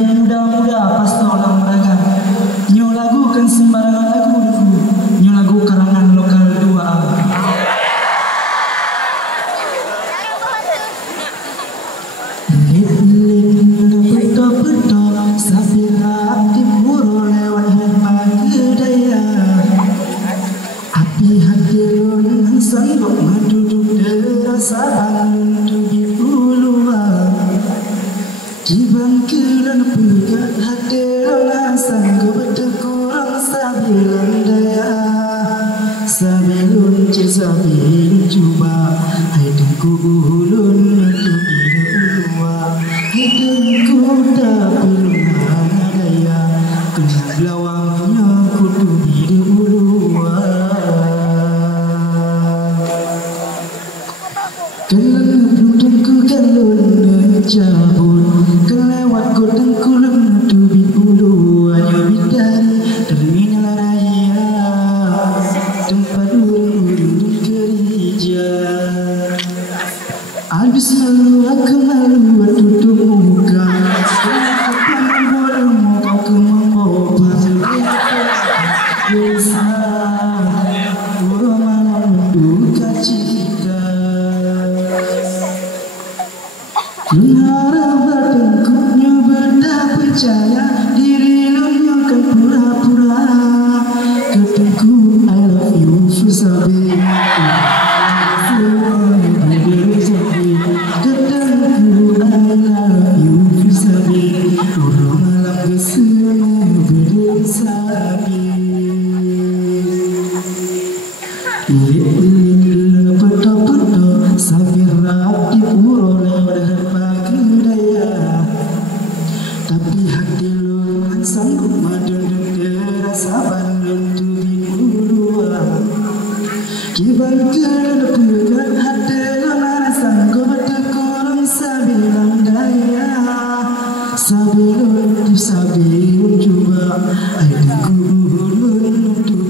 yang muda-muda pas tolong meraga. Nyo lagu kan sembarangan lagu dulu. Nyo lagu karangan lokal 2A. Petok-petok sapira di puro lewat hebat kedaya. Api hati lun sanggup menduduk derasa bantu di uluan. Jiban kelan pegat hati lun sanggup berkurang sabilan daya. Sabilun sabilun cuba hai tengku ulun itu uluwa. Hai tengku tapilun daya kena belawangnya kudu di uluwa. Kelengku kalun cabut kelewat kotengku lem tubit ulu ayo bidari terminal raya tempat urun gereja. Habis malu aku malu tutup muka kapan boleh mau kau membawa pasal bisa burung malam duka cita. Mengharap batinku nyoba percaya diri lunyo kan pura-pura. Ketengku I love you Fusabe. Ketengku I love you Fusabe. Urung malam kesemu bersabi. Ilik-ilik petok-petok sapira di puro lewat kedaya. Tapi hati lu sanggup madun derasa bandun tubi ulua. Kiban kelan pegat hati lu sanggup berkurang sabilan daya. Sabilun sabilun cuba ai tengku ulun tu